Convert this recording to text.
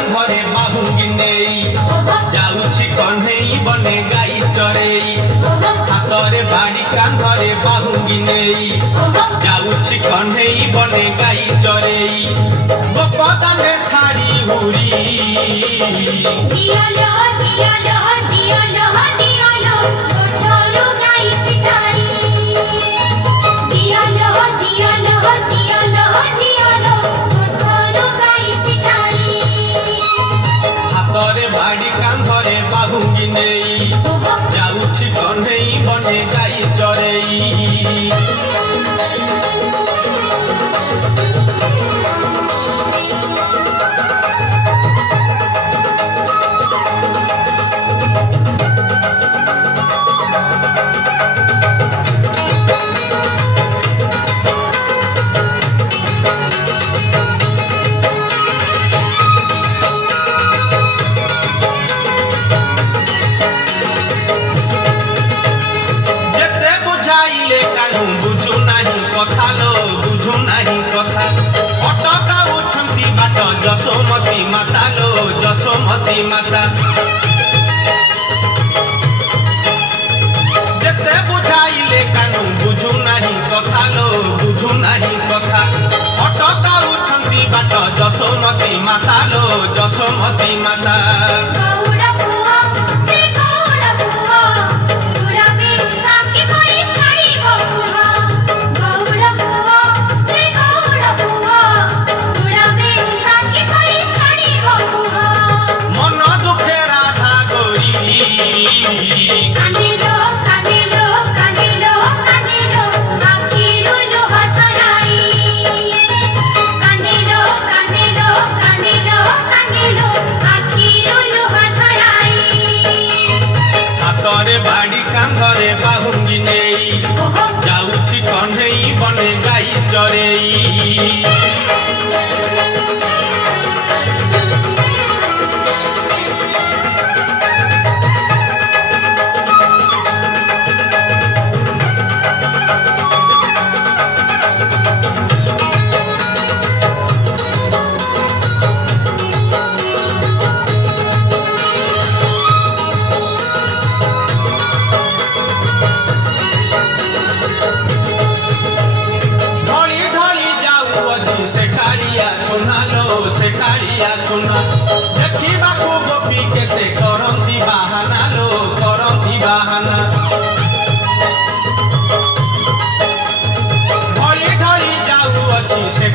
कांधरे बाहुंगी नेई जाउछि कन्हेई बने गाई चरेई हातरे बाड़ी कांधरे बाहुंगी नेई जाउछि कन्हेई बने गाई चरेई गोपदाने छाड़ी हुरी दियालो दियालो दियालो दियालो ओठरो गाई पिटाई दियालो दियालो दियालो दियालो ओठरो गाई पिटाई हातरे बाड़ी कांधरे बाहुंगी नेई जाउछि कन्हेई बने गाई चरेई बुझु नाही कथा अटका उठंती बाट जसोमती माता लो जसोमती माता जेते बुझाइले कानू बुझु नाही कथा लो बुझु नाही कथा अटका उठंती बाट जसोमती माता लो जसोमती माता गौड़ा बुआ से गौड़ा बुआ गुड़ा में साकी कोई छड़ी बुआ गौड़ा बुआ से गौड़ा बुआ गुड़ा में साकी कोई छड़ी बुआ मन दुखे राधा गोरी कांदिलो कांदिलो कांदिलो कांदिलो आखिरो लोहा छड़ाई कांदिलो कांदिलो कांदिलो कांदिलो आखिरो लोहा छड़ाई हातरे बाड़ी कांधरे बाहुंगी नेई जाउछि कन्हेई बने गाई चरेई सुना देखा गोपी केते करंती बाहाना लो करंती बाहाना ढली ढली जाऊ अच्छी से